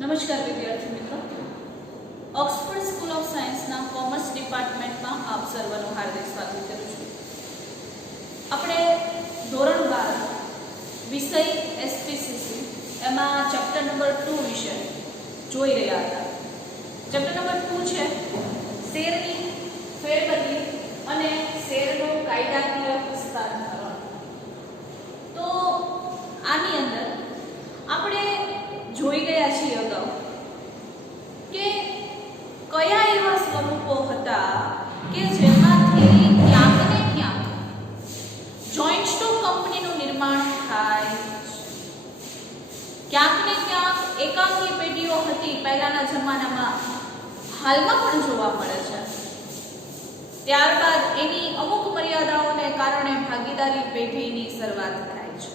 नमस्कार विद्यार्थी मित्रों, ऑक्सफोर्ड स्कूल ऑफ साइंस ना कॉमर्स डिपार्टमेंट में आप सर्वનું हार्दिक स्वागत करूँ છું। આપણે ધોરણ 12 વિષય એસપીસીસી એમાં ચેપ્ટર નંબર 2 વિશે જોઈ રહ્યા હતા। ચેપ્ટર નંબર 2 છે શેરની ફેરબદલી અને શેરનું કાયદાકીય હસ્તાંતરણ। તો આની અંદર આપણે જોઈ ગયા છીએ અગાઉ કે કયા એવા સ્વરૂપો હતા કે જેમાંથી ક્યાંક ને ક્યાંક જોઈન્ટ સ્ટોક કંપનીનું નિર્માણ થાય, ક્યાંક ને ક્યાંક એકાંકી પેઢીઓ હતી પહેલાના જમાનામાં, હાલમાં પણ જોવા મળે છે। ત્યારબાદ એની અમુક મર્યાદાઓને કારણે ભાગીદારી પેઢીની શરૂઆત થાય છે।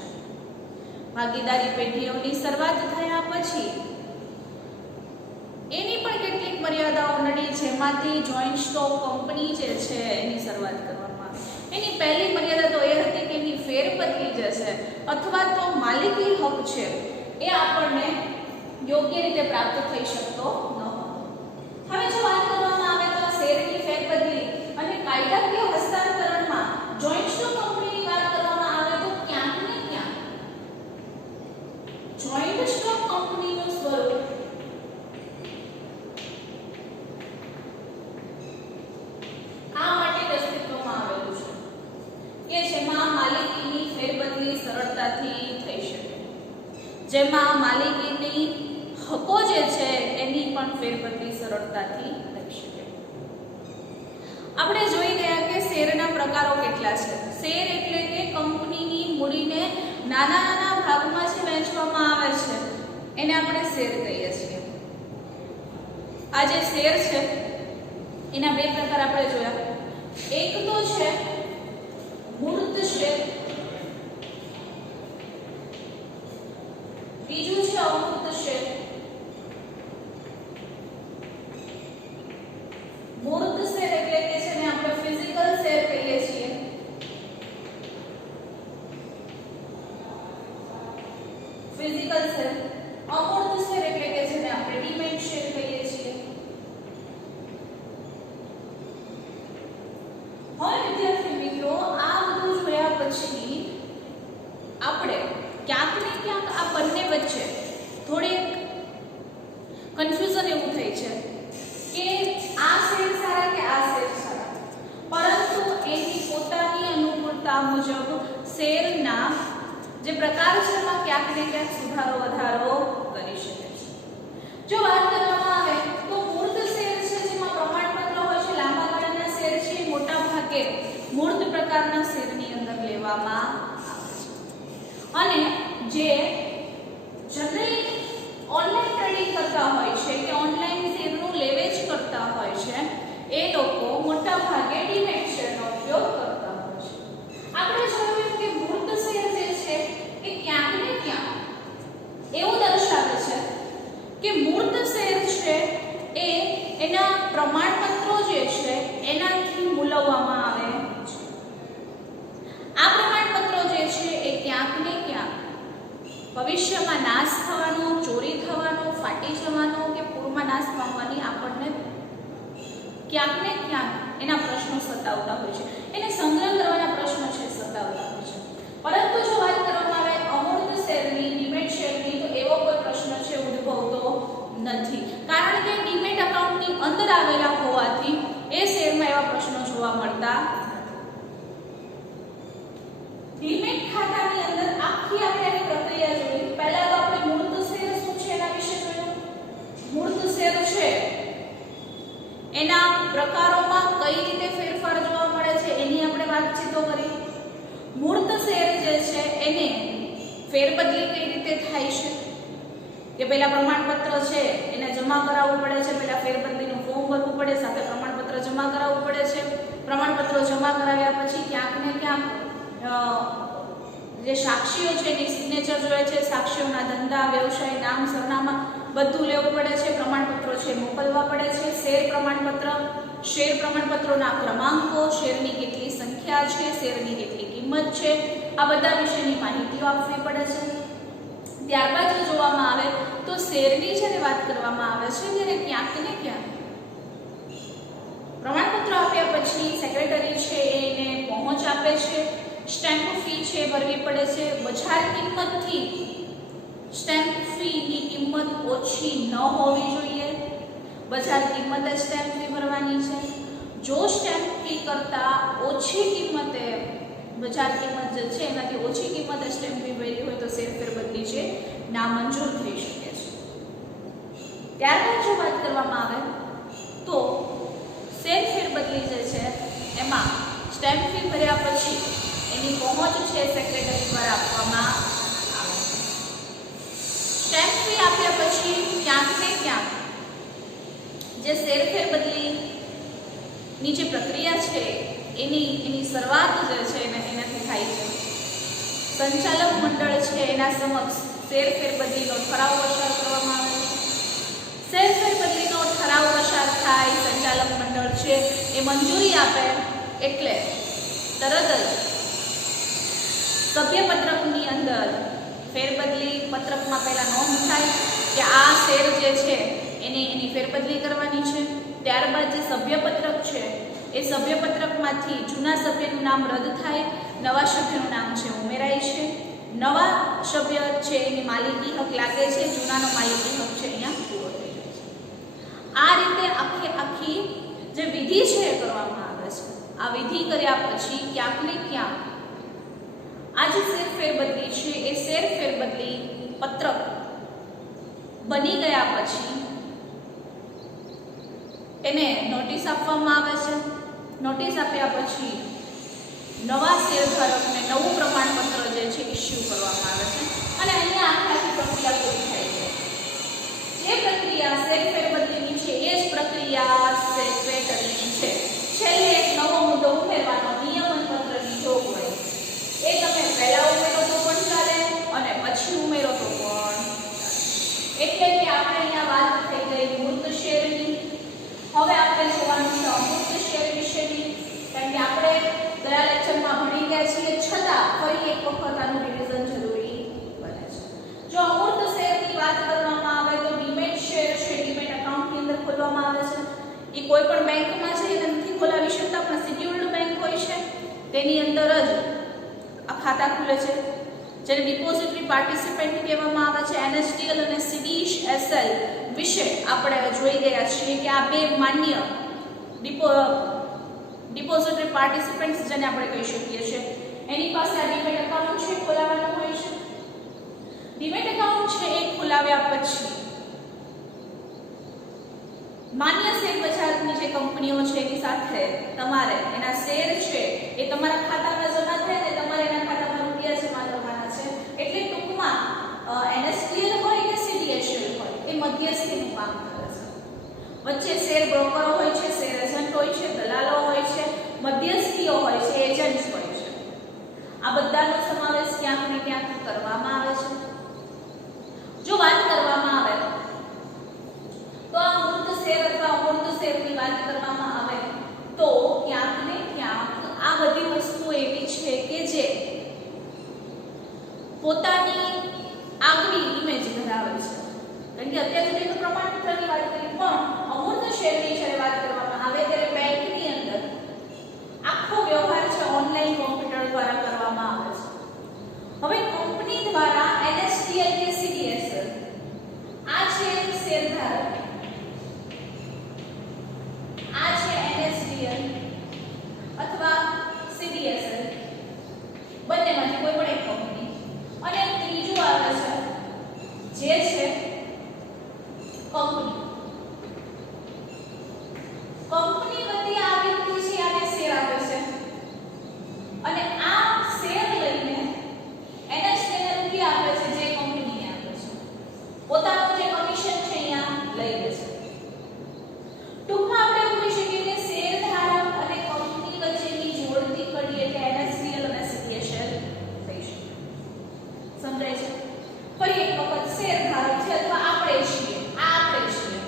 ભાગીદારી પેઢીઓની શરૂઆત થયા પછી એની પણ કેટલીક મર્યાદાઓ નડી, જેમાંથી જોઈન્ટ સ્ટોક કંપની જે છે એની શરૂઆત કરવામાં આવી। એની પહેલી મર્યાદા તો એ હતી કે એની ફેરબદલી જે છે અથવા તો માલિકી હક છે એ આપણને યોગ્ય રીતે પ્રાપ્ત થઈ શકતો ન હતો। હવે જો વાત કરવામાં આવે તો શેરની ફેરબદલી અને કાયદાકીય હસ્તાંતરણમાં જોઈન્ટ સ્ટોક કંપનીની વાત કરવામાં આવે તો ક્યાંક ને ક્યાંક જોઈન્ટ સ્ટોક કંપનીનું સ્વરૂપ આ માટે અસ્તિત્વમાં આવેલું છે કે જેમાં માલિકીની ફેરબદલી સરળતાથી થઈ શકે, જેમાં માલિકીની હકો જે છે એની પણ ફેરબદલી સરળતાથી થઈ શકે। આપણે જોઈ ગયા કે શેરના પ્રકારો કેટલા છે। શેર એટલે કે કંપનીની મૂડીને નાના નાના ભાગમાં જે વહેંચવામાં આવે છે એને આપણે શેર કહીએ છીએ। આ જે શેર છે એના બે પ્રકાર આપણે જોયા। એક તો છે મૂર્ત શેર, બીજું છે અમૂર્ત શેર। મૂર્ત શેર એટલે કે જેને આપણે ફિઝિકલ શેર કહીએ છીએ, ફિઝિકલ શેર। અમૂર્ત શેર એટલે કે જેને આપણે ડીમેટ શેર કહીએ છીએ। હવે વિદ્યાર્થી મિત્રો, આ બધું જોયા પછી આપણે ક્યાંક ને ક્યાંક આ બંને વચ્ચે થોડી કન્ફ્યુઝન એવું થઈ છે કે આ શેર સારા કે આ શેર સારા, પરંતુ એની પોતાની અનુકૂળતા મુજબ શેરના જે પ્રકાર છે એમાં ક્યાંક ને ક્યાંક સુધારો વધારો કરી શકે છે। જો વાત કરવામાં આવે તો મૂર્ત શેર છે જેમાં પ્રમાણપત્ર હોય છે, લાંબા ગાળાના શેર છે, મોટા ભાગે મૂર્ત પ્રકારના શેરની અંદર લેવામાં આવે છે। અને જે જનરલી ઓનલાઈન ટ્રેડિંગ કરતા હોય છે કે ઓનલાઈન શેરનું લેવેચ કરતા હોય છે એ લોકો મોટા ભાગે ડીમેટ શેરનો ઉપયોગ કરતા હોય છે। આપણે જોયું કે મૂર્ત શેર જે છે એ ક્યાંક ને ક્યાંક એવું દર્શાવે છે કે મૂર્ત શેર છે એ એના પ્રમાણપત્રો જે છે એનાથી મૂલવવામાં આવે છે। આ પ્રમાણપત્રો જે છે એ ક્યાંક ને ક્યાંક ભવિષ્યમાં નાશ થવાનો, ચોરી થવાનો, ફાટી જવાનો કે પૂરમાં નાશ પામવાની આપણને ક્યાંક ને ક્યાંક એના પ્રશ્નો સતાવતા હોય છે, એને સંગ્રહ કરવાના પ્રશ્નો છે સતાવતા હોય છે। પરંતુ જો વાત કરવામાં આવે અમૂર્ત શેરની, ડીમેટ શેરની, તો એવો કોઈ પ્રશ્ન છે ઉદ્ભવતો નથી, કારણ કે ડીમેટ એકાઉન્ટની અંદર આવેલા હોવાથી એ શેરમાં એવા પ્રશ્નો જોવા મળતા નથી। ડીમેટ ખાતાની અંદર આખી આપણે એની પ્રક્રિયા જોઈ। પહેલા તો આપણે મૂર્ત શેર શું છે એના વિશે જોયું। મૂર્ત શેર છે એના પ્રકારોમાં કઈ રીતે ફેરફાર જોવા મળે છે એની આપણે વાતચીતો કરી। મૂર્ત શેર જે છે એને ફેરબદલી કઈ રીતે થાય છે કે પહેલા પ્રમાણપત્ર છે એને જમા કરાવવું પડે છે, પહેલા ફેરબદલીનું ફોર્મ ભરવું પડે, સાથે પ્રમાણપત્ર જમા કરાવવું પડે છે। પ્રમાણપત્રો જમા કરાવ્યા પછી ક્યાંક ને ક્યાંક જે સાક્ષીઓ છે એની સિગ્નેચર જોઈએ છે, સાક્ષીઓના ધંધા, વ્યવસાય, નામ, સરનામા બધું લેવું પડે છે, પ્રમાણપત્રો છે મોકલવા પડે છે। શેર પ્રમાણપત્ર, શેર પ્રમાણપત્રોના ક્રમાંકો, શેરની કેટલી સંખ્યા છે, શેરની કેટલી કિંમત છે, આ બધા વિશેની માહિતીઓ આપવી પડે છે। ત્યારબાદ જો જોવામાં આવે તો શેરની જ્યારે વાત કરવામાં આવે છે ત્યારે ક્યાંક ને ક્યાંક પ્રમાણપત્ર આપ્યા પછી સેક્રેટરી છે એને પહોંચ આપે છે, સ્ટેમ્પ ફી છે ભરવી પડે છે, બજાર કિંમતથી સ્ટેમ્પ ફીની કિંમત ઓછી ન હોવી જોઈએ, બજાર કિંમતે સ્ટેમ્પ ફી ભરવાની છે. જો સ્ટેમ્પ ફી કરતા ઓછી કિંમતે બજાર કિંમત જે છે એનાથી ઓછી કિંમતે સ્ટેમ્પ ફી ભરી હોય તો શેરફેર બદલી છે નામંજૂર થઈ શકે છે. ત્યારબાદ જો વાત કરવામાં આવે તો શેરફેર બદલી જે છે એમાં સ્ટેમ્પ ફી ભર્યા પછી એની પહોંચ છે સેક્રેટરી દ્વારા આપવામાં આવે છે. સ્ટેમ્પ ફી આપ્યા પછી ક્યાંક ને ક્યાંક જે શેરફેર બદલી ની જે પ્રક્રિયા છે એની શરૂઆત જે છે એનાથી થાય છે. સંચાલક મંડળ છે એના સમક્ષ શેરફેર બદલીનો ઠરાવ પસાર કરવામાં આવે છે. શેરફેર બદલીનો ઠરાવ પસાર થાય, સંચાલક મંડળ છે એ મંજૂરી આપે એટલે તરત જ સભ્યપત્રકની અંદર ફેરબદલી પત્રકમાં પહેલા નોંધ થાય કે આ શેર જે છે એની ફેરબદલી કરવાની છે. ત્યારબાદ જે સભ્યપત્રક છે એ સભ્યપત્રકમાંથી જૂના સભ્યનું નામ રદ થાય, નવા સભ્યનું નામ છે ઉમેરાય છે. નવા સભ્ય છે એની માલિકી હક લાગે છે, જૂનાનો માલિકી હક છે અહીંયા પૂરો થઈ જાય છે. આ રીતે આખી જે વિધિ છે એ કરવામાં આવે છે. આ વિધિ કર્યા પછી ક્યાંક ને ક્યાંક આ જે શેરફેર બદલી છે એ શેરફેર બદલી પત્રક બની ગયા પછી એને નોટિસ આપવામાં આવે છે. નોટિસ આપ્યા પછી નવા શેરધારકને નવું પ્રમાણપત્ર જે છે ઇસ્યુ કરવામાં આવે છે અને અહીંયા આખી પ્રક્રિયા પૂરી થાય છે. જે પ્રક્રિયા શેરફેર બદલીની છે એ જ પ્રક્રિયા સેક્રેટરીની છે. છેલ્લે એક નવો મુદ્દો ઉમેરવાનો નિયમન પત્રની જોગવાઈ. એ તમે પહેલા ઉમેરો તો પણ ચાલે અને પછી ઉમેરો તો પણ. એટલે કે આપણે અહીંયા વાત થઈ ગઈ મૂર્ત શેરની. હવે આપણે જોવાનું છે અમૂર્ત શેર વિશેની, કારણ કે આપણે ગયા લેક્ચરમાં ભણી ગયા છીએ છતાં ફરી એક વખત આનું રિવિઝન જરૂરી બને છે. જો અમૂર્ત શેરની વાત કરવામાં આવે તો ડીમેટ શેર છે, ડીમેટ એકાઉન્ટની અંદર ખોલવામાં આવે છે. એ કોઈ પણ બેંકમાં જઈને નથી ખોલાવી શકતા, પણ શેડ્યુલ્ડ બેંક હોય છે તેની અંદર જ આ ખાતા ખુલે છે, જેને ડિપોઝિટરી પાર્ટિસિપન્ટ કહેવામાં આવે છે. એનએસડીએલ અને સીડીએસએલ વિશે આપણે જોઈ ગયા છીએ કે આ બે માન્ય ડિપોઝિટરી પાર્ટિસિપન્ટ્સ જેને આપણે કહી શકીએ છીએ, એની પાસે આ ડીમેટ એકાઉન્ટ છે ખોલાવવાનું હોય છે. ડીમેટ એકાઉન્ટ છે એ ખોલાવ્યા પછી માન્ય શેર બજારની જે કંપનીઓ છે એની સાથે તમારે એના શેર છે એ તમારા ખાતામાં જમા થાય ને તમારે એના ખાતામાં રૂપિયા જમા કરવાના છે. એટલે ટૂંકમાં એનએસડીએલ હોય કે સીડીએસએલ હોય એ મધ્યસ્થીનું કામ કરે છે. વચ્ચે શેર બ્રોકરો હોય છે, શેર એજન્ટ હોય છે, દલાલો હોય છે, મધ્યસ્થીઓ હોય છે, એજન્ટ્સ હોય છે. આ બધાનો સમાવેશ ક્યાંક ને ક્યાંક કરવામાં આવે છે. જો વાત કરવામાં આવે તો આ મૂર્ત શેર અથવા અમૂર્ત શેરની વાત કરવામાં આવે તો ક્યાંક ને ક્યાંક આ બધી વસ્તુઓ એવી છે કે જે પોતાની આગવી ઇમેજ ધરાવે છે. કારણ કે અત્યાર સુધી તો પ્રમાણપત્રની વાત કરી, પણ અમૂર્ત શેરની જ્યારે વાત કરવામાં આવે ત્યારે બેંકની અંદર આખો વ્યવહાર છે ઓનલાઈન કોમ્પ્યુટર દ્વારા કરવામાં આવે છે. હવે કંપની દ્વારા એનએસડીએલ કે સીડીએસએલ આ છે શેરધારક, આ છે એનએસડીએલ અથવા સીડીએસએલ, બંનેમાંથી કોઈ પણ એક કંપની, અને ત્રીજું આવે છે જે છે કંપની. કંપની વતી આ વ્યક્તિ છે આને શેર આપે છે અને આ શેર લઈને એનએસડીએલ રૂપિયા આપે છે જે કંપનીને આપે છે. પોતાનું જે કમિશન છે અહીંયા લઈ લે છે. ટૂંકમાં આપણે એવું કહી શકીએ કે શેરધારક અને કંપની વચ્ચેની જોડતી કડી એટલે એનએસડીએલ અને સીડીએસએલ થઈ શકે. સમજાય છે? ફરી એક વખત શેરધારક છે અથવા આપણે છીએ, આ આપણે છીએ,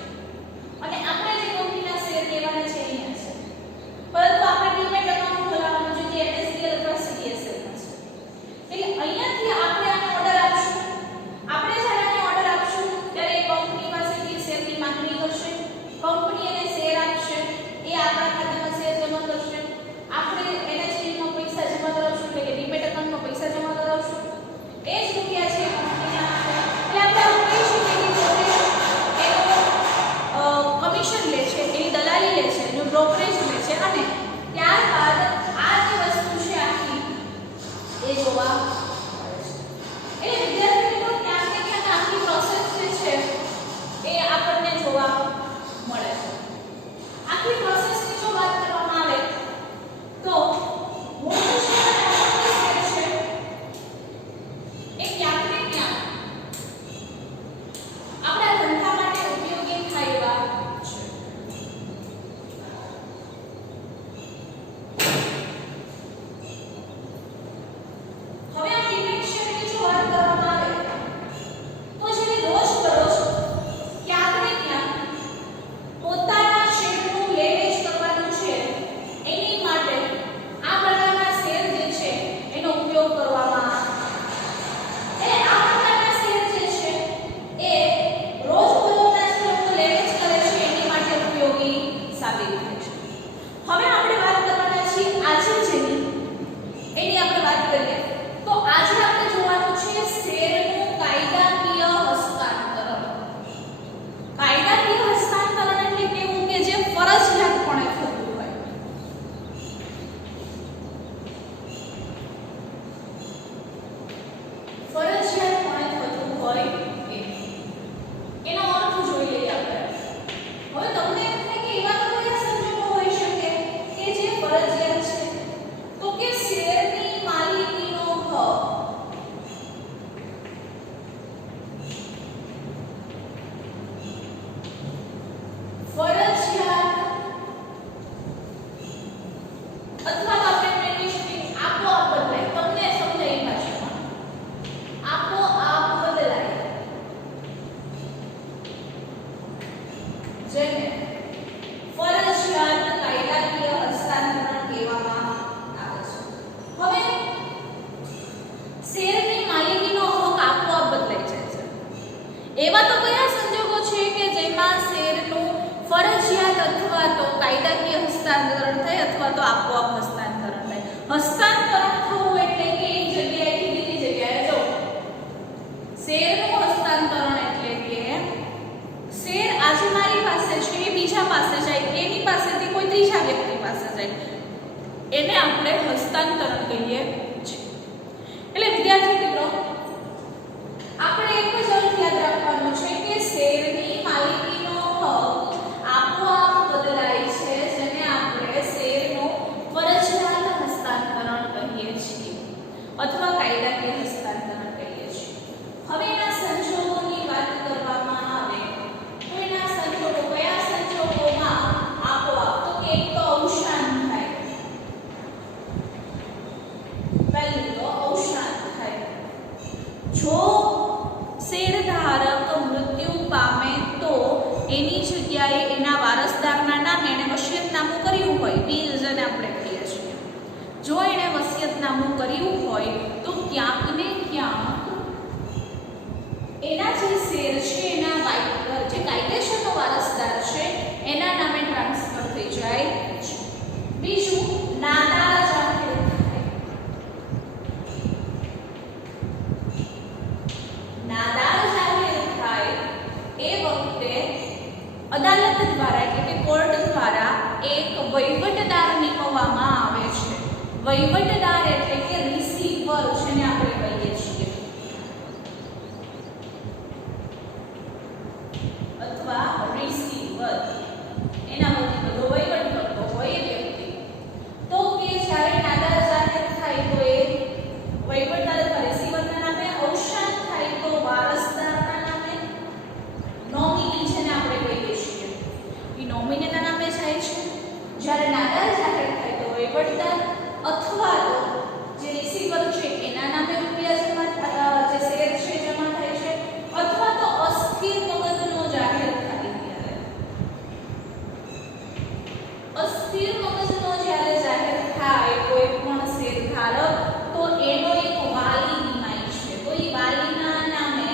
જેને ફરજિયાત કાયદાકીય હસ્તાંતરણ કહેવામાં આવે છે. હવે શેરની માલિકીનો હક આપોઆપ બદલાઈ જાય છે. એવા તો કયા સંજોગો છે કે જેમાં શેરનું ફરજિયાત અથવા તો કાયદાકીય હસ્તાંતરણ થાય અથવા તો આપોઆપ હસ્તાંતરણ થાય? હસ્તાંતરણ થવું એટલે કે એક જગ્યાએથી બીજી જગ્યાએ જવું. શેરનું હસ્તાંતરણ એટલે કે શેર આજે મારી પાસે છે, એ બીજા પાસે જાય, એની પાસેથી કોઈ ત્રીજા વ્યક્તિ પાસે જાય, એને આપણે હસ્તાંતરણ કહીએ છીએ. એટલે વિદ્યાર્થી મિત્રો, આપણે એક જ અર્થ યાદ રાખવાનો છે કે શેરની માલિકીનો હક આપોઆપ બદલાય છે, જેને આપણે શેરનું ફરજિયાત હસ્તાંતરણ કહીએ છીએ અથવા કાયદાકીય હસ્તાંતરણ કહીએ છીએ. હવે એના સંજોગોની વાત કરવામાં આવે તો એના સંજોગો કયા સંજોગોમાં આપોઆપ? તો કે એક તો અવસાન થાય. પહેલું તો અવસાન થાય. જો શેરધારક મૃત્યુ પામે તો એની જગ્યાએ એના વારસદારના નામે એને વસિયતનામું કર્યું હોય, વિલ જેને આપણે કહીએ છીએ, જો એણે વસિયતનામું કર્યું હોય તો ક્યાંક ને ક્યાંક એના જે શેર છે એના જે કાયદેસરનો વારસદાર છે એના નામે ટ્રાન્સફર થઈ જાય છે. બીજું, નાદાર જાહેર થાય. નાદાર જાહેર થાય એ વખતે અદાલત દ્વારા એટલે કે કોર્ટ દ્વારા એક વહીવટદાર નિમવામાં આવે છે. વહીવટદાર એટલે કે રિસીવર જેને આપણે કહીએ છીએ, અથવા રિસીવર, એના વતી બધો વહીવટ કરતો હોય એ વ્યક્તિ. તો કે જ્યારે નાદાર જાહેર થાય તો એ વહીવટદાર અથવા રિસીવરના નામે, અવસાન થાય તો વારસદારના નામે, નોમિની જેને આપણે કહીએ છીએ એ નોમિનીના નામે જાય છે. જ્યારે નાદાર જાહેર થાય તો વહીવટદાર અથવા તો જે રિસીવર છે એના નામે રૂપિયા જે શેર છે જમા થાય છે, અથવા તો અસ્થિર મગજનો જાહેર થાય ત્યારે. અસ્થિર મગજનો જ્યારે જાહેર થાય કોઈ પણ શેરધારક તો એનો એક વાલી નિમાય છે, તો એ વાલીના નામે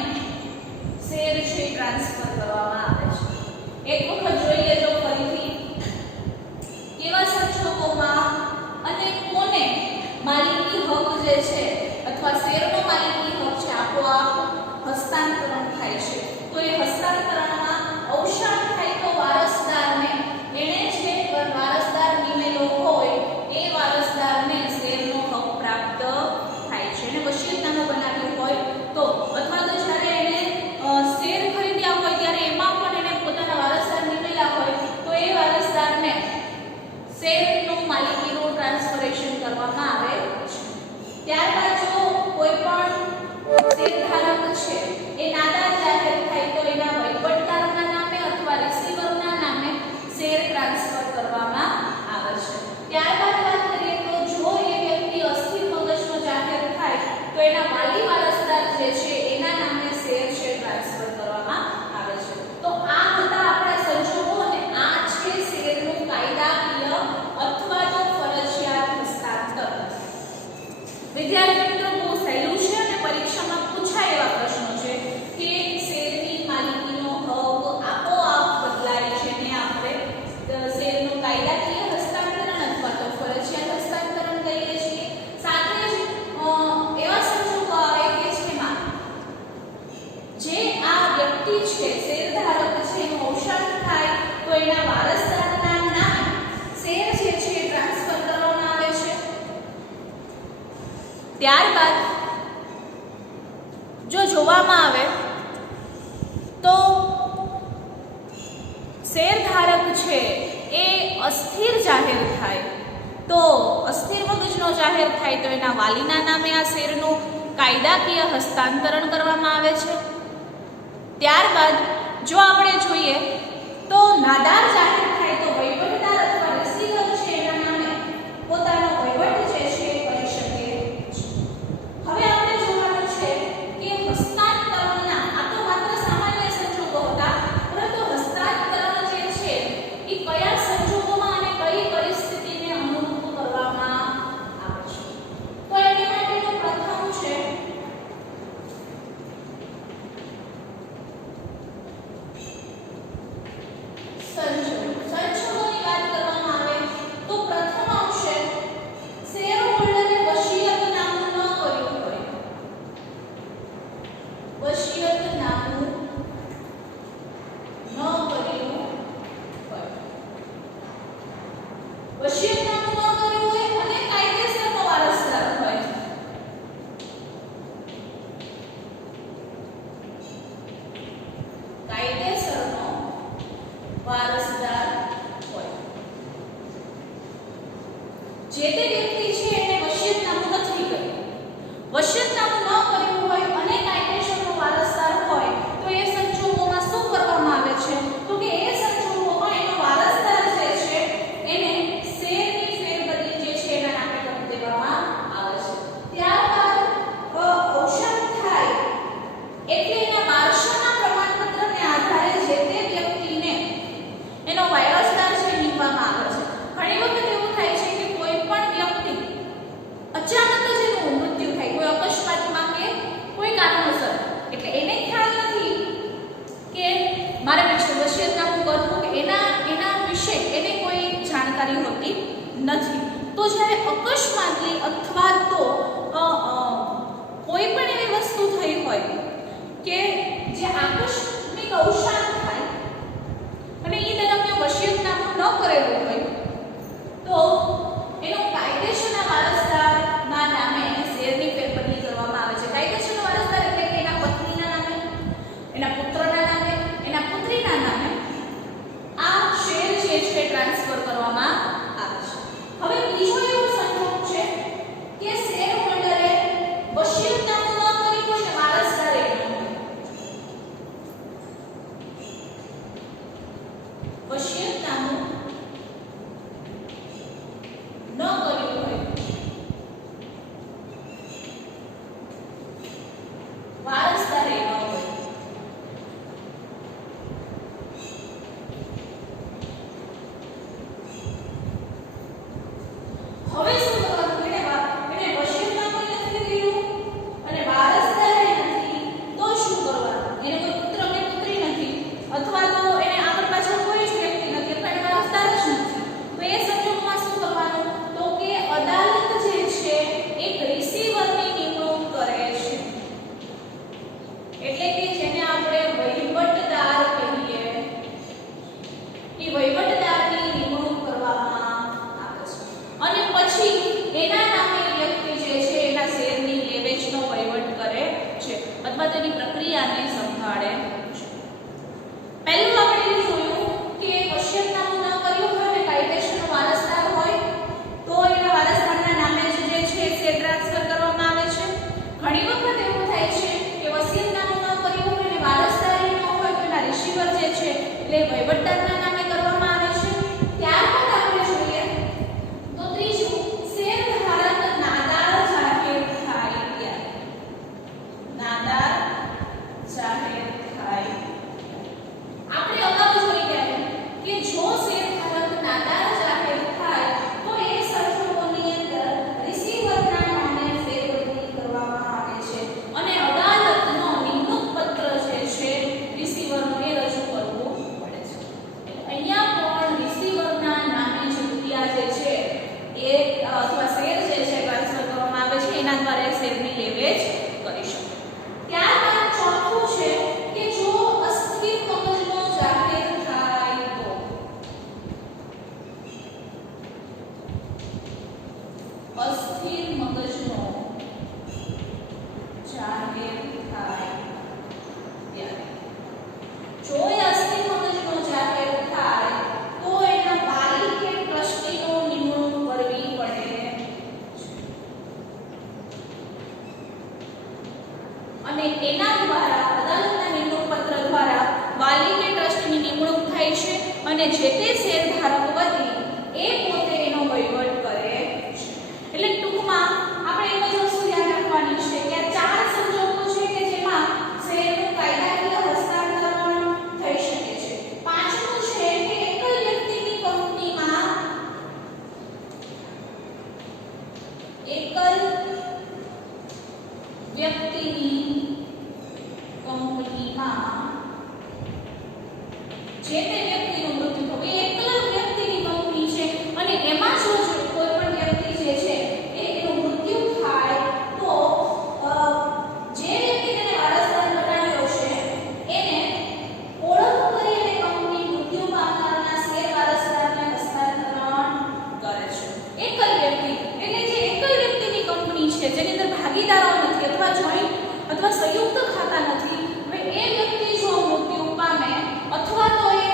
શેર છે ટ્રાન્સફર કરવામાં આવે છે. એક વખત જોઈ લેજો ફરીથી કેવા સંજોગોમાં અને કોને માલિકી હક જે છે અથવા શેરનો માલિકી હક છે આપોઆપ હસ્તાંતરણ થાય છે. તો એ હસ્તાંતરણમાં અવસાન થાય તો વારસદારને, એણે જે વારસદાર નિમેલો હોય એ વારસદારને શેરનો હક પ્રાપ્ત થાય છે. એને વસિયતનામું બનાવ્યું હોય તો, અથવા તો જ્યારે એને શેર ખરીદ્યા હોય ત્યારે એમાં પણ એને પોતાના વારસદાર નિમેલા હોય તો એ વારસદારને શેરનું માલિકીનું ટ્રાન્સફરેશન કરવામાં આવે છે. ત્યારબાદ જો કોઈ પણ શેરધારક છે એ નાદાર જાહેર થાય તો એના વહીવટદારના નામે અથવા રિસીવરના નામે શેર ટ્રાન્સફર કરવામાં આવે છે. ત્યારબાદ વાત કરીએ તો જો એ વ્યક્તિ અસ્થિર મગજનો જાહેર થાય તો એના વાલી વારસદાર જે છે એના નામે શેર છે ટ્રાન્સફર કરવામાં આવે છે. તો આ હતા આપણા સંજોગો અને આ છે શેરનું કાયદાકીય અથવા તો ફરજિયાત હસ્તાંતરણ. વિદ્યાર્થી મિત્રો, બહુ સહેલું છે અને પરીક્ષામાં પૂછાય એવા પ્રશ્નો છે કે શેરની માલિકીનો હક આપોઆપ બદલાય છે ને આપણે શેરનું કાયદાકીય હસ્તાંતરણ અથવા તો ફરજિયાત હસ્તાંતરણ કહીએ છીએ. સાથે જ એવા સંજોગો આવે કે જેમાં જે આ વ્યક્તિ છે શેરધારક છે એનું અવસાન થાય તો એના વારસદારના નામે શેર જે છે ટ્રાન્સફર કરવામાં આવે છે. ત્યારબાદ જો જોવામાં આવે તો શેરધારક છે એ અસ્થિર જાહેર થાય તો અસ્થિર મગજનો જાહેર થાય તો એના વાલીના નામે આ શેરનું કાયદાકીય હસ્તાંતરણ કરવામાં આવે છે. ત્યારબાદ જો આપણે જોઈએ તો નાદાર જાહેર થાય તો વહીવટદાર અથવા રિસીવર છે એના નામે પોતાનો વહીવટ જે છે કરી શકે છે. હવે આપણે જોવાનું છે કે હસ્તાંતરણના, આ તો માત્ર સામાન્ય સંજોગો હતા, પરંતુ હસ્તાંતરણ જે છે વારસદાર હોય. જે તે વ્યક્તિ છે એને વસિયતનામું નથી કર્યું, વસિયતનામું ન કર્યું હોય અને કાયદેસરનો વારસદાર હોય તો એ સંજોગોમાં શું કરવામાં આવે છે તો કે એ સંજોગોમાં એનો વારસદાર જે છે એને શેરની ફેરબદલી જે છે એના નામે કરી દેવામાં આવે છે. ત્યારબાદ અવસાન થાય એટલે એના વારસાના પ્રમાણપત્રને આધારે જે તે વ્યક્તિને એનો વારસદાર છે નીમવામાં આવે છે. ઘણી વખત એવું થાય છે કે કોઈ પણ વ્યક્તિ અચાનક જ એનું મૃત્યુ થાય, કોઈ અકસ્માતમાં કે કોઈ કારણોસર, એટલે એને ખ્યાલ નથી કે મારે વસિયતનામું કરવું કે એના વિશે એને કોઈ જાણકારી હોતી નથી. તો જ્યારે અકસ્માતની અથવા તો કોઈ પણ એવી વસ્તુ થઈ હોય કે જે આકસ્મિક અવસાન થાય અને એ દરમિયાન વસિયતનામું ન કરેલું હોય તો એનો કાયદેસરના વારસદારના નામે શેરની ફેરબદલી કરવામાં આવે છે. કાયદેસરનો વારસદાર એટલે કે એના પત્નીના નામે, એના પુત્રના નામે, એના પુત્રીના નામે આ શેર જે છે ટ્રાન્સફર કરવામાં આવે છે. હવે બીજો એવો સંજોગ છે કે શેર હોલ્ડરે વસિયતનામું ન કર્યું હોય ને વારસદાર ન હોય. વસિયતનામું ન કર્યું હોય, વારસદાર ન હોય. હવે શું કરવાનું? એને વસિયતનામું નથી કર્યું અને વારસદાર નથી તો શું કરવાનું? એને કોઈ પુત્ર કે પુત્રી નથી અથવા તો એને આગળ પાછળ કોઈ જ વ્યક્તિ નથી અથવા એને વારસદાર જ નથી. તો એ સંજોગોમાં શું કરવાનું? તો કે અદાલત જે છે એક રિસીવરની નિમણૂક કરે છે, એટલે કે જેને આપણે વહીવટદાર કહીએ, એ વહીવટદારની નિમણૂક કરવામાં આવે છે અને પછી એના નામે વ્યક્તિ જે છે એના શેરની લેવેચનો વહીવટ કરે છે અથવા તેની પ્રક્રિયાને સંભાળે છે. પહેલું આપણે એ જોયું કે વસિયતનામું ન કર્યું હોય અને કાયદેસરનો વારસદાર હોય તો એના વારસદારના નામે જે છે શેર ટ્રાન્સફર કરવામાં આવે છે. ઘણી વખત એવું થાય છે કે વસિયતનામું ન કર્યું હોય અને વારસદારી ન હોય તો એના રિસીવર જે છે એટલે વહીવટદારના નામે કરવામાં આવે છે. ત્યારબાદ આપણે જોઈએ તો ત્રીજું, શેર ધારક નાદાર જાહેર થાય ત્યારે. નાદાર જાહેર થાય. આપણે અગાઉ જોઈ ગયા કે જો શેર ધારક નાદાર જાહેર થાય તો એ સંજોગોની અંદર રિસીવરના નામે ફેરબદલી કરવામાં આવે છે અને અદાલતનો નિમણૂક પત્ર જે છે રિસીવરને રજૂ કરવું પડે છે. અહીંયા પણ રિસીવરના નામે જે રૂપિયા જે છે એ અથવા શેર જે છે ટ્રાન્સફર કરવામાં આવે છે એના દ્વારા શેરની લેવેચ કરી શકે. ત્યારબાદ ચોથું છે કે જો અસ્થિર મગજનો જાહેર થાય તો. અસ્થિર મગજનો જાહેર થાય ત્યારે. જો એ અસ્થિર મગજનો જાહેર થાય તો એના વાલી કે ટ્રસ્ટીનો નિમણૂક કરવી પડે છે અને એના દ્વારા અદાલતના નિમણૂક પત્ર દ્વારા વાલી કે ટ્રસ્ટીની નિમણૂક થાય છે અને જે તે શેરધારક વતી એ પોતે એનો વહીવટ કરે છે. એટલે ટૂંકમાં આપણે એક જ વસ્તુ ધ્યાન રાખવાની છે કે આ ચાર સંજોગો છે કે જેમાં શેરનું કાયદાકીય હસ્તાંતરણ થઈ શકે છે. પાંચમું છે કે એકલ વ્યક્તિની કંપનીમાં જે તે વ્યક્તિનું મૃત્યુ થવું. એ એકલ વ્યક્તિની કંપની છે અને એમાં જો કોઈ પણ વ્યક્તિ જે છે એનું મૃત્યુ થાય તો જે વ્યક્તિ તેને વારસદાર બનાવ્યો છે એને ઓળખ કરી અને કંપની મૃત્યુ પામનારના શેર વારસદારને હસ્તાંતરણ કરે છે. એકલ વ્યક્તિ એટલે જે એકલ વ્યક્તિની કંપની છે જેની અંદર ભાગીદારો નથી અથવા જોઈન્ટ અથવા સંયુક્ત ખાતા નથી, હવે એ વ્યક્તિ જો મૃત્યુ પામે અથવા તો એ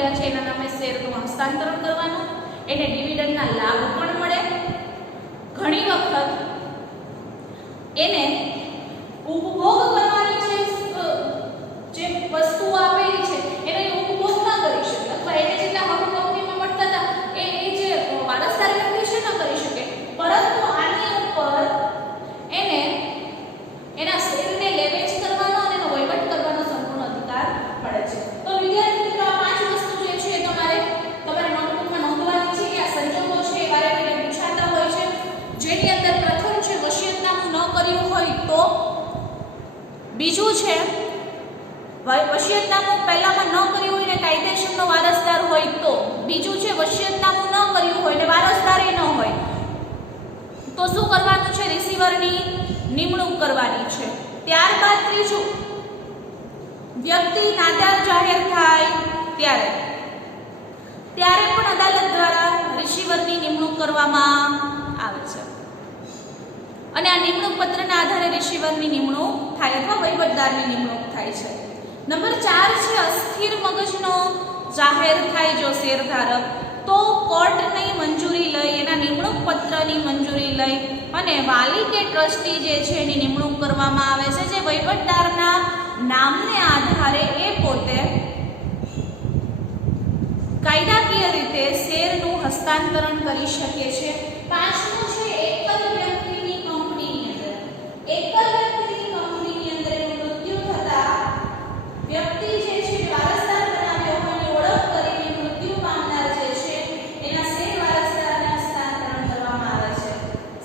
કર્યા છે એના નામે શેરનું હસ્તાંતરણ કરવાનું, એને ડિવિડન્ડના લાભ પણ મળે. ઘણી વખત એને ઉપભોગ કરવાની જે વસ્તુઓ આપેલી છે એને ઉપભોગ ન કરી શકે, અથવા એને જેટલા હક કંપનીમાં મળતા હતા એ જે વારસદાર વ્યક્તિ છે ન કરી શકે, પરંતુ આની ઉપર એને એના શેરને લેવેચ કરવાનો અને એનો વહીવટ કરવાનો સંપૂર્ણ અધિકાર મળે છે. તો વિદ્યાર્થી મિત્રો આ પાંચ વસ્તુ જે છે તમારે નોટબુકમાં નોંધવાની છે કે આ સંજોગો છે એ વારે પૂછાતા હોય છે. જેની અંદર પ્રથમ છે વસિયતનામું ન કર્યું હોય તો, બીજું છે વસિયતનામું પહેલામાં ન કર્યું હોય ને કાયદેસરનો વારસદાર હોય તો, બીજું છે વસિયતનામું ન કર્યું હોય ને વારસદાર ન હોય તો શું કરવાનું છે? રિસીવરની નિમણૂક કરવાની છે. ત્યારબાદ ત્રીજું, વ્યક્તિ નાદાર જાહેર થાય ત્યારે પણ અદાલત દ્વારા રિસીવરની નિમણૂક કરવામાં આવે છે અને આ નિમણૂક પત્રના આધારે રિસીવરની નિમણૂક થાય અથવા વહીવટદારની નિમણૂક થાય છે. નંબર 4 છે અસ્થિર મગજનો જાહેર થાય જો શેરધારક, તો કોર્ટની મંજૂરી લઈ, એના નિમણૂક પત્રની મંજૂરી લઈ અને વાલી કે ટ્રસ્ટી જે છે એની નિમણૂક કરવામાં આવે છે, જે વહીવટદારના નામને આધારે એ પોતે કાયદાકીય રીતે શેરનું હસ્તાંતરણ કરી શકે છે. પાંચમું છે એકલ વ્યક્તિની કંપનીની અંદર. એકલ વ્યક્તિની કંપનીની અંદર એનું મૃત્યુ થતા વ્યક્તિ જે છે વારસદાર બનાવ્યો હોય ઓળખ કરીને મૃત્યુ પામનાર જે છે એના શેર વારસદારને હસ્તાંતરણ કરવામાં આવે છે.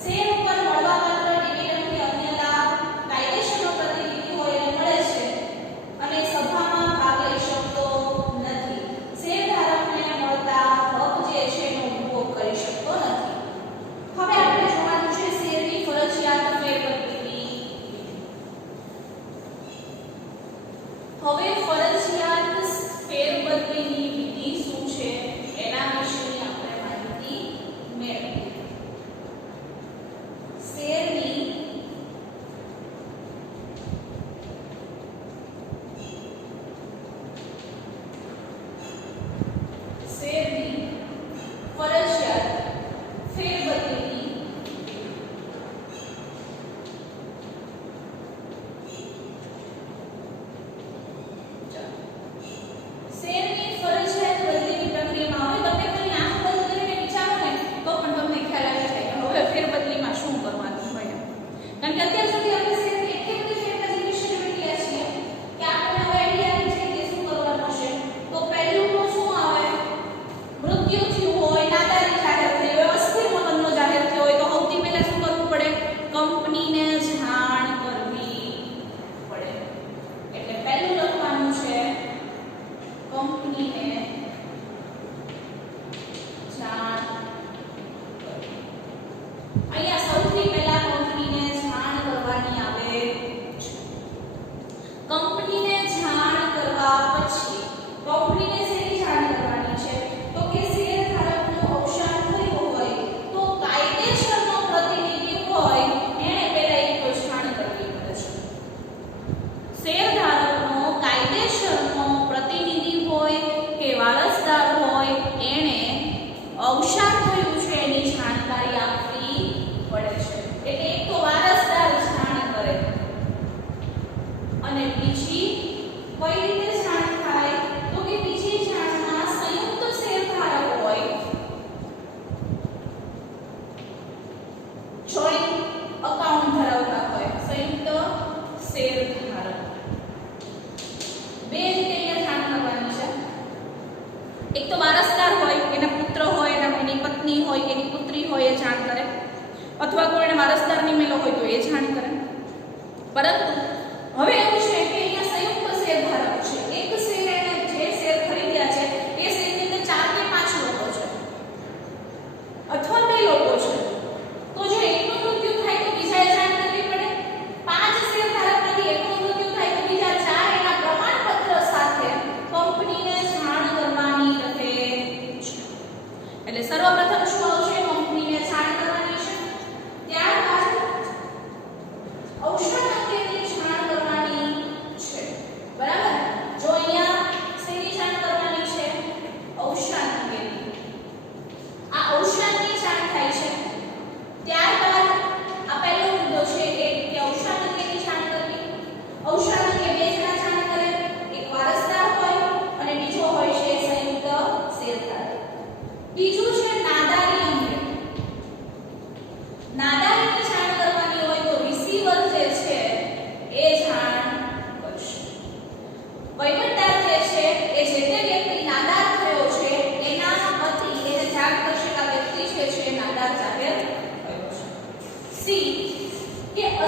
શેર ઉપર મળવાપાત્ર ડિવિડન્ડ કે અન્ય લાભ કાયદેસરનો પ્રતિનિધિ હોય એને મળે છે અને સભામાં ભાગ લઈ શકતો નથી. શેરધારકને મળતા હક જે છે એનો ઉપયોગ કરી શકતો નથી. હવે આપણે જોવાનું છે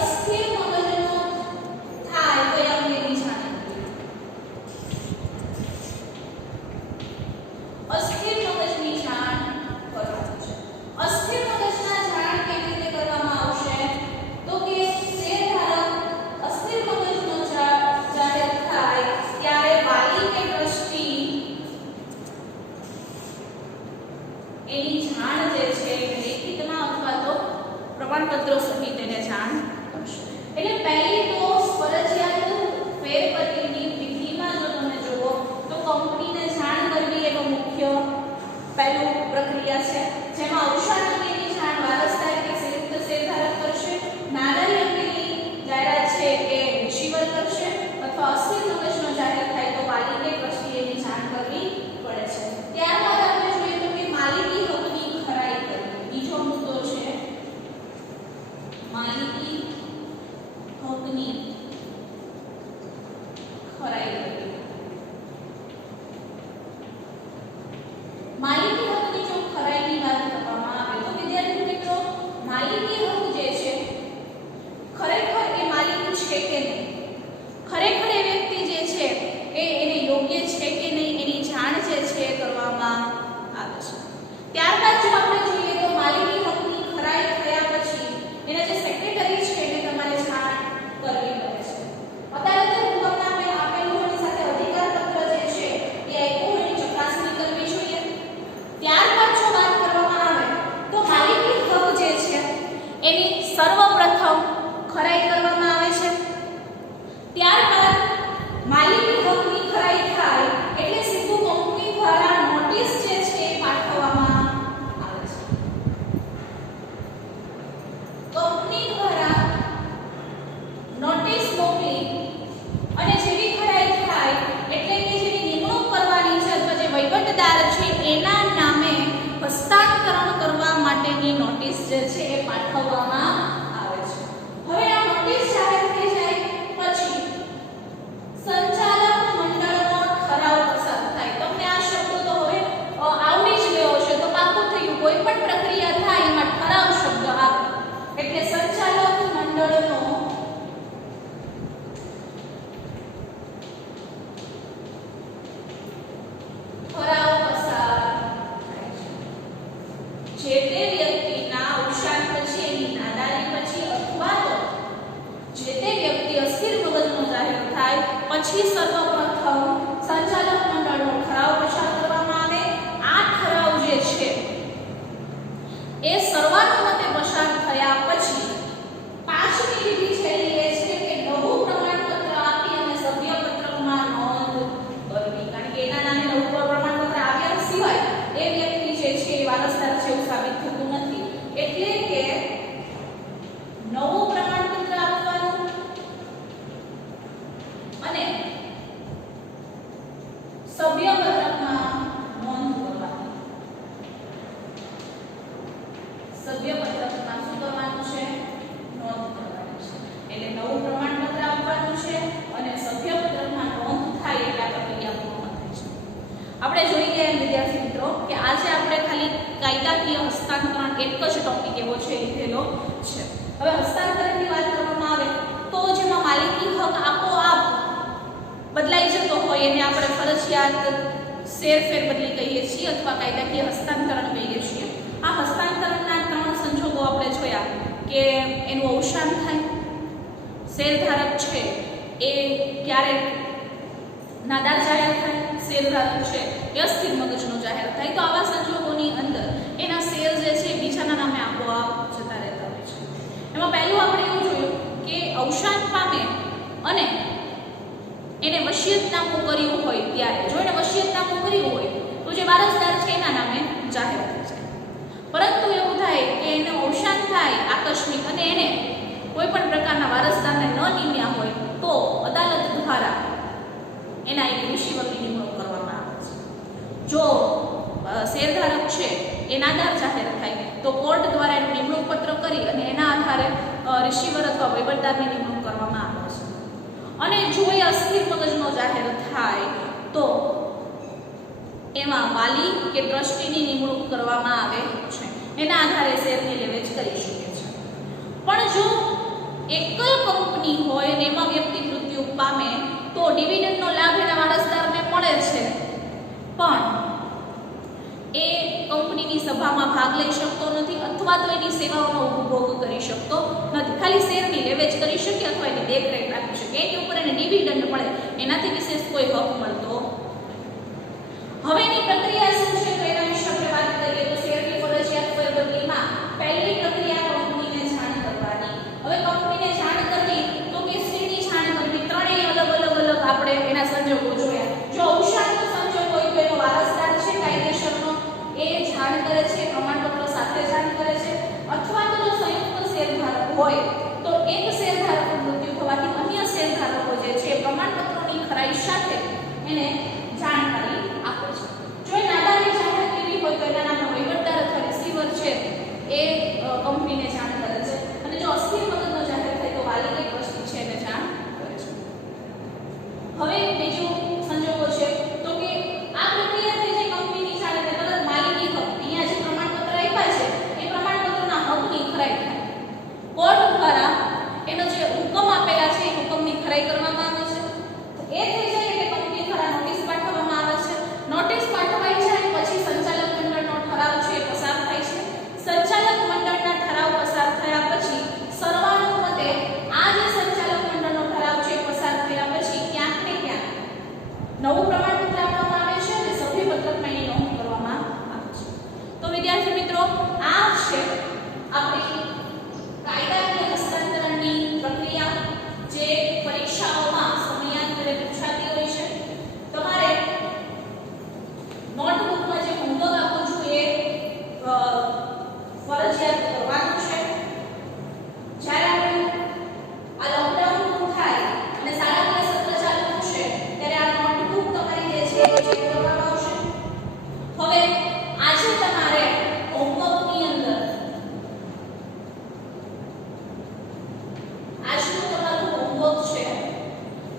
અસ્થિર મગજનો થાય તો એ અંગેની જાણ. અસ્થિર મગજની જાણ કરવાની છે. અસ્થિર મગજના જાણ કેવી રીતે કરવામાં આવશે તો કે શેરધારક અસ્થિર મગજનો જાહેર થાય ત્યારે વાલી કે ટ્રસ્ટી એની જાણ જે છે લેખિતમાં અથવા તો પ્રમાણપત્રો સહિત એને જાણ કરશે. એટલે પહેલી તો ફરજિયાત ફેરબદલીની વિધિમાં જો તમે જુઓ તો કંપનીને જાણ કરવી એનો મુખ્ય પહેલું પ્રક્રિયા છે, જેમાં અવસાન અંગેની જાણ વારસદાર કે સંયુક્ત શેરધારક કરશે. નાદારી અંગેની જાહેરાત છે એ રિસીવર કરશે અથવા અસ્થિર મગજનો જાહેર થાય તો વાલી કે ટ્રસ્ટી એની જાણ કરવી પડે છે. ત્યારબાદ આપણે જોઈએ તો કે માલિકી હકની ખરાઈ કરવી. બીજો મુદ્દો છે માલિકી હકની ખરાઈ કરવી. માલિકી હકની જો ખરાઈની વાત કરવામાં આવે તો વિદ્યાર્થી મિત્રો માલિકી હક જે છે ખરેખર એ માલિક છે કે નહીં, ખરેખર એ વ્યક્તિ જે છે એને યોગ્ય છે કે નહીં એની જાણ જે છે એ કરવામાં આવે છે. ત્યારબાદ જો આપણે જોઈએ તો માલિકી હકની ખરાઈ થયા પછી એના જે સેક્રેટરી છે એને તમારે જાણ કરવી પડે છે. અદાલતે હુકમનામે આપેલું એની સાથે અધિકાર પત્ર જે છે એ આપ્યું એની ચકાસણી કરવી જોઈએ. ત્યારબાદ જો વાત કરવામાં આવે તો માલિકી હક જે છે એની સર્વપ્રથમ ખરાઈ કરવામાં આવે છે. ત્યારબાદ માલિકી હકની ખરાઈ થાય એટલે સીધું કંપની દ્વારા નોટિસ જે છે એ પાઠવવામાં આવે છે. કંપની દ્વારા નોટિસ મોકલી અને જેવી ખરાઈ થાય એટલે કે જેની નિમણૂક કરવાની છે અથવા જે વહીવટદાર છે એના નામે હસ્તાંતરણ કરવા માટેની નોટિસ જે છે એ પાઠવવામાં આવે છે. હવે આ નોટિસ જાહેર થઈ જાય પછી સંચાલક મંડળનો ઠરાવ પસાર થાય. તમને આ શબ્દ તો હવે આવડી જ ગયો છે તો પાકું થયું. કોઈ પણ પ્રક્રિયા થાય એમાં ઠરાવ શબ્દ આવે એટલે સંચાલક મંડળનો ઠરાવ પસાર થાય છે. જે તે વ્યક્તિના અવસાન પછી એની નાદારી પછી અથવા તો જે તે વ્યક્તિ અસ્થિર મગજનો જાહેર થાય પછી સર્વપ્રથમ સંચાલક મંડળનો ઠરાવ પસાર કરવામાં આવે. આ ઠરાવ જે છે એ સર્વાનુમતે પસાર થયા પછી પાંચમી વિધિ છે એ છે કે નવું પ્રમાણપત્ર આપી અને સભ્યપત્રકમાં નોંધ કરવી. કારણ કે એના નામે નવું પ્રમાણપત્ર આવ્યા સિવાય એ વ્યક્તિ જે છે એ વારસદાર છે એવું સાબિત થતું નથી. એટલે કે નવું પ્રમાણપત્ર આપવાનું અને સભ્યપત્રકમાં નોંધ કરવાની. સભ્યપત્રકમાં શું કરવાનું છે? નોંધ કરવાની છે. એટલે નવું પ્રમાણપત્ર આપવાનું છે અને સભ્યપત્રકમાં નોંધ થાય એટલે આ પ્રક્રિયા પૂર્ણ થાય છે. આપણે જોઈ ગયા વિદ્યાર્થી મિત્રો કે આજે આપણે ખાલી કાયદાકીય હસ્તાંતરણ એક જ ટોપિક એવો છે લીધેલો છે. હવે હસ્તાંતરણની વાત કરવામાં આવે તો જેમાં માલિકી હક આપોઆપ બદલાઈ જતો હોય એને આપણે ફરજિયાત ફેરબદલી કહીએ છીએ અથવા કાયદાકીય હસ્તાંતરણ કહીએ છીએ. આ હસ્તાંતરણના ત્રણ સંજોગો આપણે જોયા કે એનું અવસાન થાય, શેરધારક છે એ ક્યારેક નાદાર જાહેર થાય, શેરધારક છે એ અસ્થિર મગજનો જાહેર થાય. તો આવા સંજોગોની અંદર એના શેર જે છે બીજાના નામે આપોઆપ જતા રહેતા હોય છે. એમાં પહેલું આપણે એવું જોયું કે અવસાન પામે અને એને વસિયતનામું કર્યું હોય ત્યારે જો એને વસિયતનામું કર્યું હોય તો જે વારસદાર છે એના નામે જાહેર થઈ જાય. પરંતુ એવું થાય કે એને અવસાન થાય આકસ્મિક અને એને કોઈ પણ પ્રકારના વારસદારને ન નિમ્યા હોય તો અદાલત દ્વારા એના એક રિસીવરની નિમણૂક કરવામાં આવે છે. જો શેરધારક છે એ નાદાર જાહેર થાય તો કોર્ટ દ્વારા એનું નિમણૂક પત્ર કરી અને એના આધારે રિસીવર અથવા વહીવટદારની નિમણૂક કરવામાં આવે છે. અને જો એ અસ્થિર મગજનો જાહેર થાય તો એમાં વાલી કે ટ્રસ્ટીની નિમણૂક કરવામાં આવે છે. એના આધારે શેરની લેવેચ કરી શકે છે. પણ જો એકલ કંપની હોય ને એમાં વ્યક્તિ મૃત્યુ પામે તો ડિવિડન્ડનો લાભ એના વારસદારને મળે છે, પણ એ કંપનીની સભામાં ભાગ લઈ શકતો નથી અથવા તો એની સેવાઓનો ઉપભોગ કરી શકતો નથી. ખાલી શેરની લેવેચ કરી શકે અથવા એની દેખરેખ રાખી શકે, એની ઉપર એને ડિવિડન્ડ મળે, એનાથી વિશેષ કોઈ હક મળતો. હવે એની પ્રક્રિયા શું છે તો એના વિશે આપણે વાત કરીએ તો શેરની ફરજિયાત ફેરબદલીમાં પહેલી પ્રક્રિયા કંપનીને જાણ કરવાની. હવે કંપનીને જાણ કરવી તો કે શેની જાણ કરવી, ત્રણેય અલગ આપણે એના સંજોગો જોયા. જો અવસાનનો સંજોગ હોય તો એનો વારસદાર છે કાયદેસરનો એ જાણ કરે છે, પ્રમાણપત્ર સાથે જાણ કરે છે, અથવા તો જો સંયુક્ત શેરધારક હોય તો એક શેરધારકનું મૃત્યુ થવાથી અન્ય શેરધારકો જે છે પ્રમાણપત્રોની ખરાઈ સાથે એને જાણકારી આપે છે. જો એ નાદારી જાહેર કરવી હોય તો એના નામનો વહીવટદાર અથવા રિસીવર છે એ કંપનીને જાણ કરે છે, અને જો અસ્થિર મદદનો જાહેર થાય તો વાલી કે ટ્રસ્ટી છે એને જાણ કરે છે. હવે બીજું સંજોગો છે તો કે આ પ્રક્રિયાથી જે કંપનીની જાણ થાય તરત માલિકી હક, અહીંયા જે પ્રમાણપત્ર આપ્યા છે એ પ્રમાણપત્રોના હકની ખરાઈ થાય. કોર્ટ દ્વારા એનો જે હુકમ આપેલા છે એ હુકમની ખરાઈ કરવામાં આવે છે. એ થઈ જાય એટલે કંપની દ્વારા નોટિસ પાઠવવામાં આવે છે. નોટિસ પાઠવાઈ જાય પછી સંચાલક મંડળનો ઠરાવ છે એ પસાર થાય છે. સંચાલક મંડળના ઠરાવ પસાર થયા પછી સર્વાનુમતે આ જે સંચાલક મંડળનો ઠરાવ છે પસાર થયા પછી ક્યાંક ને ક્યાંક નવું પ્રમાણપત્ર આપવામાં આવે છે અને સભ્યપત્રકમાં એની નોંધ કરવામાં આવે છે. તો વિદ્યાર્થી મિત્રો આ છે આપણી કાયદાકીય હસ્તાંતરણની પ્રક્રિયા જે પરીક્ષાઓમાં સમયાંતરે પૂછાતી હોય છે. તમારે નોટબુકમાં જે હોમવર્ક આપું છું એ ફરજિયાત કરવાનું છે. જ્યારે આપણે આ લોકડાઉન પૂરું થાય અને શાળાકીય સત્ર ચાલુ થશે ત્યારે આ નોટબુક તમારી જે છે એ ચેક કરવામાં આવશે. હવે આજે તમારે હોમવર્કની અંદર આજનું તમારું હોમવર્ક છે.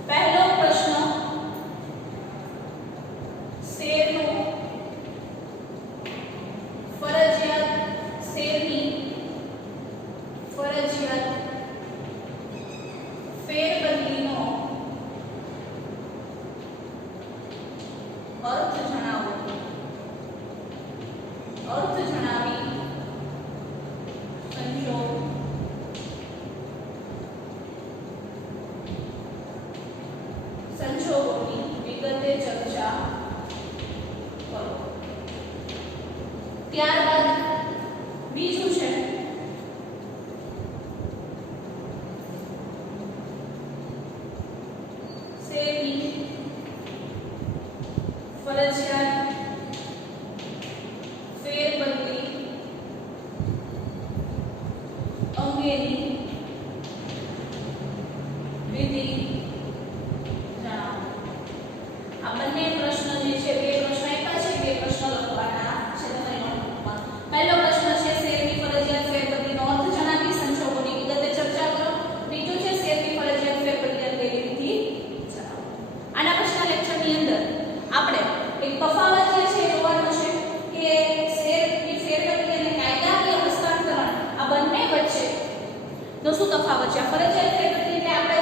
પહેલો પ્રશ્ન શેરનું ફરજિયાત શેરની ફરજિયાત ફેરબદલીનો અર્થ જણાવો. અર્થ જણાવી સંજોગ સંજોગોની વિગતે ચર્ચા કરો. ત્યારબાદ બીજું છે શેરની ફરજિયાત ફેરબદલી અંગેની વિધિ જણાવો. આ બંને પ્રશ્ન જે છે બે પ્રશ્ન આપ્યા છે, બે પ્રશ્ન લખવાના છે તમારી નોટબુકમાં. પહેલો પ્રશ્ન છે શેરની ફરજિયાત ફેરબદલીનો અર્થ જણાવી સંજોગોની વિગતે ચર્ચા કરો. બીજું છે શેરની ફરજિયાત ફેરબદલી અંગેની વિધિ જણાવો. આના પછીના લેક્ચરની અંદર આપણે એક તફાવત જે છે જોવાનો છે કે શેરની ફેરબદલી અને કાયદાકીય હસ્તાંતરણ આ બંને વચ્ચે નો શું તફાવત છે. ફરજિયાત ફેરબદલીને આપણે